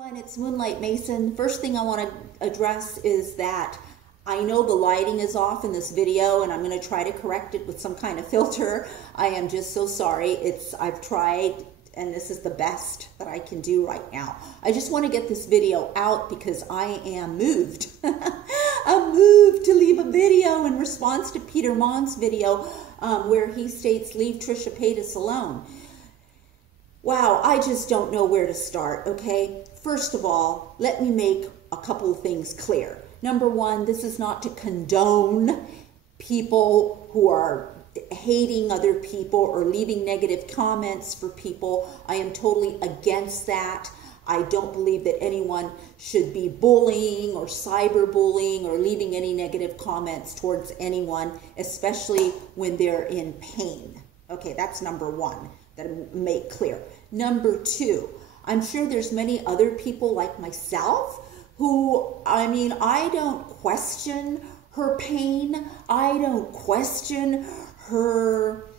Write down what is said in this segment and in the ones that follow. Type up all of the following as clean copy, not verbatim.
Everyone, it's Moonlight Mason. First thing I want to address is that I know the lighting is off in this video and I'm going to try to correct it with some kind of filter. I am just so sorry. I've tried and this is the best that I can do right now. I just want to get this video out because I am moved. I'm moved to leave a video in response to Peter Monn's video where he states, "Leave Trisha Paytas alone." Wow, I just don't know where to start, okay? First of all, let me make a couple of things clear. Number one, this is not to condone people who are hating other people or leaving negative comments for people. I am totally against that. I don't believe that anyone should be bullying or cyberbullying or leaving any negative comments towards anyone, especially when they're in pain. Okay, that's number one that I make clear. Number two, I'm sure there's many other people like myself who, I don't question her pain. I don't question her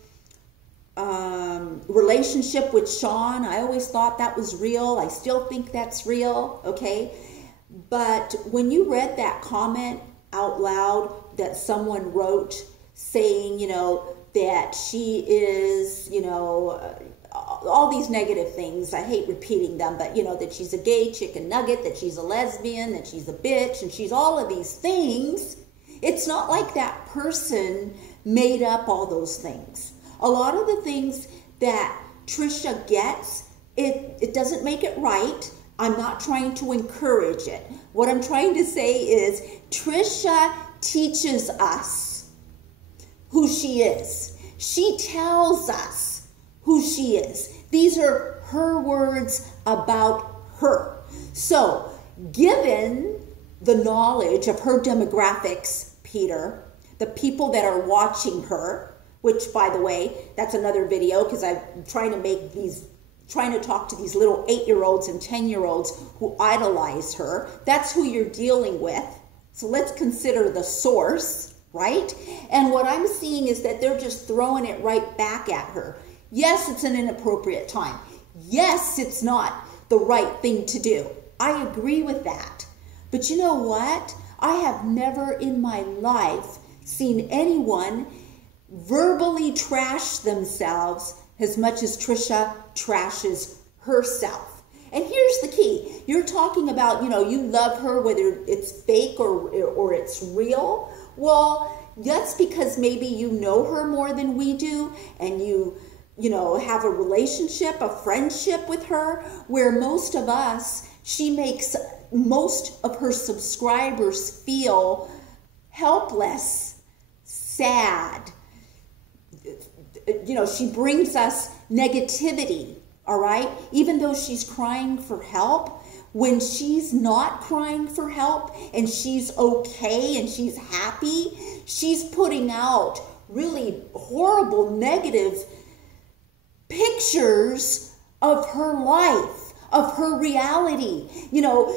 relationship with Sean. I always thought that was real. I still think that's real, okay? But when you read that comment out loud that someone wrote saying, that she is, all these negative things, I hate repeating them, but that she's a gay chicken nugget, that she's a lesbian, that she's a bitch, and she's all of these things. It's not like that person made up all those things. A lot of the things that Trisha gets, it doesn't make it right. I'm not trying to encourage it. What I'm trying to say is Trisha teaches us who she is. She tells us who she is. These are her words about her. So, given the knowledge of her demographics, Peter, the people that are watching her, which, by the way, that's another video because I'm trying to talk to these little 8-year-olds and 10-year-olds who idolize her. That's who you're dealing with. So let's consider the source, right? And what I'm seeing is that they're just throwing it right back at her. Yes, it's an inappropriate time. Yes, it's not the right thing to do. I agree with that. But you know what? I have never in my life seen anyone verbally trash themselves as much as Trisha trashes herself. And here's the key. You're talking about, you love her, whether it's fake or it's real. Well, that's because maybe you know her more than we do, and you have a relationship, a friendship with her, where most of us, she makes most of her subscribers feel helpless, sad. She brings us negativity, all right? Even though she's crying for help, when she's not crying for help and she's okay and she's happy, she's putting out really horrible, negative pictures of her life, of her reality.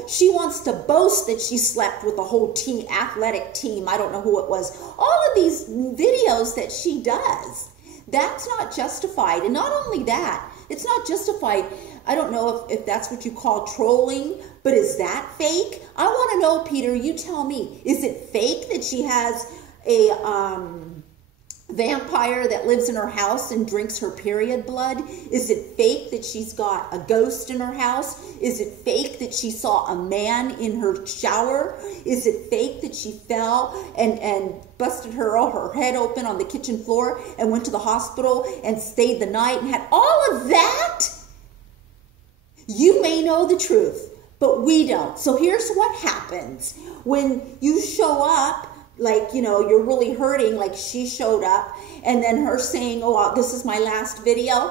She wants to boast that she slept with the whole team, athletic team. I don't know who it was. All of these videos that she does, that's not justified. And not only that, it's not justified. I don't know if that's what you call trolling, but is that fake? I want to know, Peter, you tell me. Is it fake that she has a vampire that lives in her house and drinks her period blood? Is it fake that she's got a ghost in her house? Is it fake that she saw a man in her shower? Is it fake that she fell and busted her head open on the kitchen floor and went to the hospital and stayed the night and had all of that? You may know the truth, but we don't. So here's what happens when you show up like, you're really hurting, like she showed up, and then her saying, "Oh, this is my last video."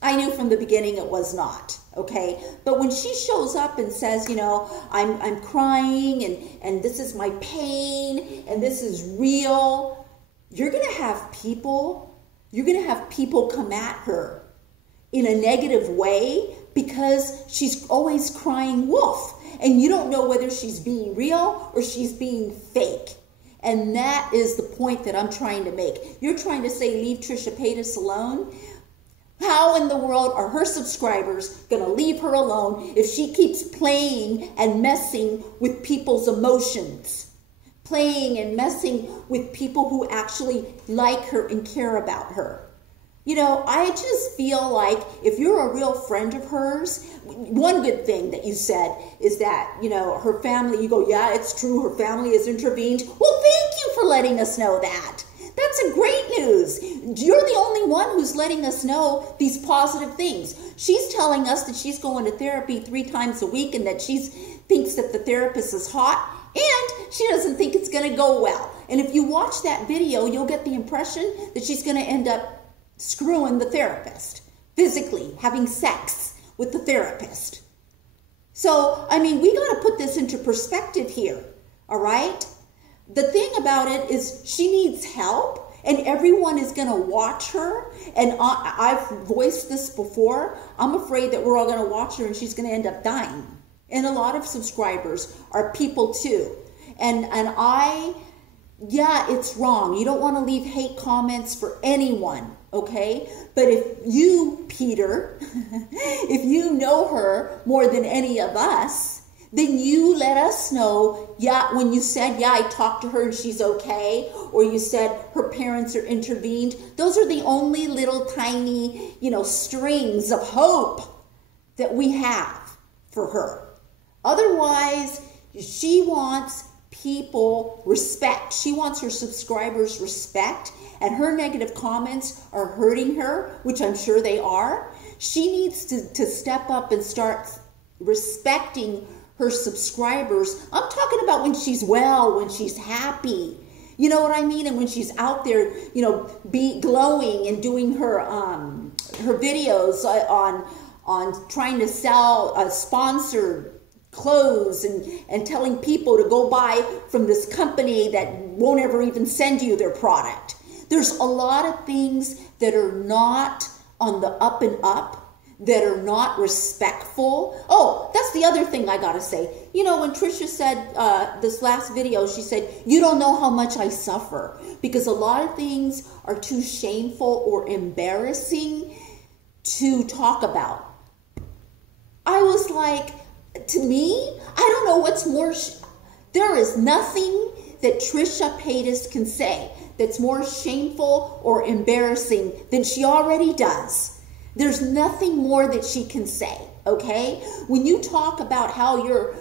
I knew from the beginning it was not, okay? But when she shows up and says, I'm crying and this is my pain and this is real, you're going to have people come at her in a negative way because she's always crying wolf. And you don't know whether she's being real or she's being fake. And that is the point that I'm trying to make. You're trying to say, leave Trisha Paytas alone. How in the world are her subscribers going to leave her alone if she keeps playing and messing with people's emotions? Playing and messing with people who actually like her and care about her. You know, I just feel like if you're a real friend of hers, one good thing that you said is that, you know, her family, you go, yeah, it's true, her family has intervened. Well, thank you for letting us know that. That's a great news. You're the only one who's letting us know these positive things. She's telling us that she's going to therapy 3 times a week and that she thinks that the therapist is hot and she doesn't think it's going to go well. And if you watch that video, you'll get the impression that she's going to end up screwing the therapist, physically having sex with the therapist. So, I mean, we got to put this into perspective here, all right? The thing about it is she needs help and everyone is going to watch her. And I've voiced this before. I'm afraid that we're all going to watch her and she's going to end up dying. And a lot of subscribers are people too. And yeah, it's wrong. You don't want to leave hate comments for anyone, okay? But if you, Peter, if you know her more than any of us, then you let us know, yeah, when you said, yeah, I talked to her and she's okay, or you said her parents are intervened. Those are the only little tiny, you know, strings of hope that we have for her. Otherwise, she wants people respect. She wants her subscribers respect, and her negative comments are hurting her, which I'm sure they are. She needs to step up and start respecting her subscribers. I'm talking about when she's well, when she's happy. You know what I mean? And when she's out there, you know, be glowing and doing her videos on trying to sell sponsored clothes and telling people to go buy from this company that won't ever even send you their product. There's a lot of things that are not on the up and up, that are not respectful. Oh, that's the other thing I gotta say. You know, when Trisha said this last video, she said, you don't know how much I suffer, because a lot of things are too shameful or embarrassing to talk about. I was like, to me, I don't know what's more, there is nothing that Trisha Paytas can say that's more shameful or embarrassing than she already does. There's nothing more that she can say, okay? When you talk about how your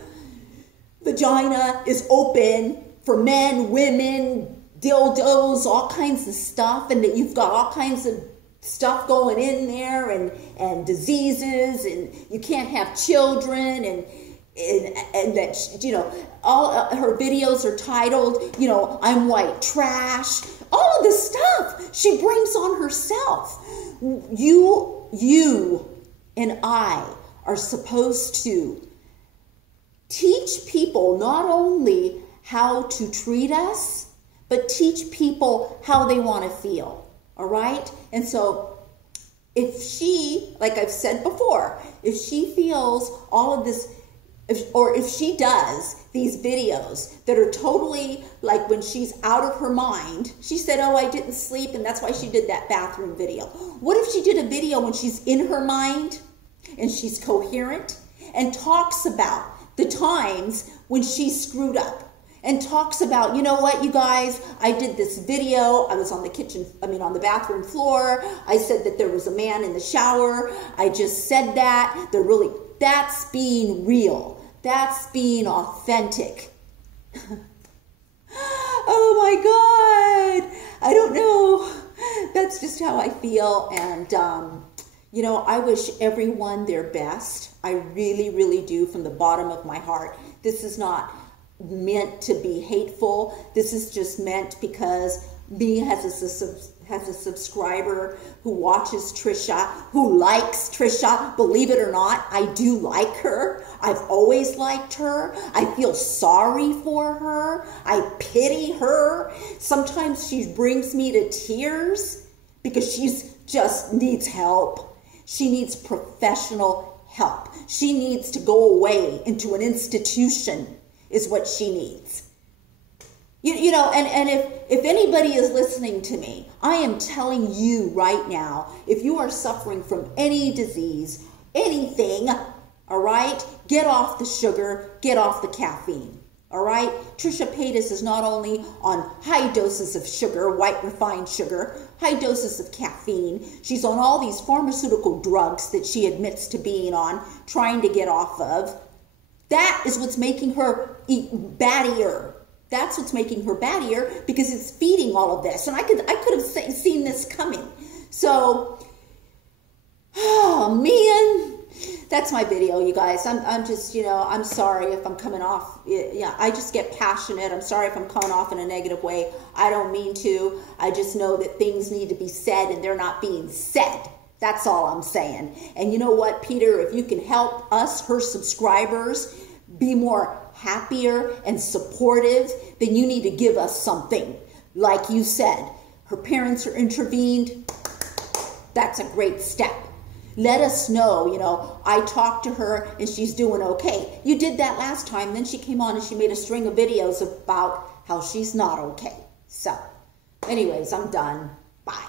vagina is open for men, women, dildos, all kinds of stuff, and that you've got all kinds of stuff going in there and diseases, and you can't have children, and that, you know, all her videos are titled, you know, I'm white trash. All of this stuff she brings on herself. You and I are supposed to teach people not only how to treat us, but teach people how they want to feel. All right? And so if she, like I've said before, if she feels all of this, if she does these videos that are totally like when she's out of her mind, she said, oh, I didn't sleep, and that's why she did that bathroom video. What if she did a video when she's in her mind and she's coherent and talks about the times when she screwed up? And talks about, you know what, you guys, I did this video. I was on the bathroom floor. I said that there was a man in the shower. I just said that. That's being real. That's being authentic. Oh my God. I don't know. That's just how I feel. And, you know, I wish everyone their best. I really, really do, from the bottom of my heart. This is not meant to be hateful. This is just meant because me has a subscriber who watches Trisha, who likes Trisha. Believe it or not, I do like her. I've always liked her. I feel sorry for her. I pity her. Sometimes she brings me to tears because she's just needs help. She needs professional help. She needs to go away into an institution is what she needs. You know, and if anybody is listening to me, I am telling you right now, if you are suffering from any disease, anything, all right, get off the sugar, get off the caffeine. All right, Trisha Paytas is not only on high doses of sugar, white refined sugar, high doses of caffeine. She's on all these pharmaceutical drugs that she admits to being on, trying to get off of. That is what's making her battier. That's what's making her battier, because it's feeding all of this. And I could have seen this coming. So, oh man. That's my video, you guys. I'm just, you know, I'm sorry if I'm coming off, yeah, I just get passionate. I'm sorry if I'm coming off in a negative way. I don't mean to. I just know that things need to be said and they're not being said. That's all I'm saying. And you know what, Peter, if you can help us, her subscribers, be more happier and supportive, then you need to give us something. Like you said, her parents are intervened. That's a great step. Let us know, you know, I talked to her and she's doing okay. You did that last time. Then she came on and she made a string of videos about how she's not okay. So, anyways, I'm done. Bye.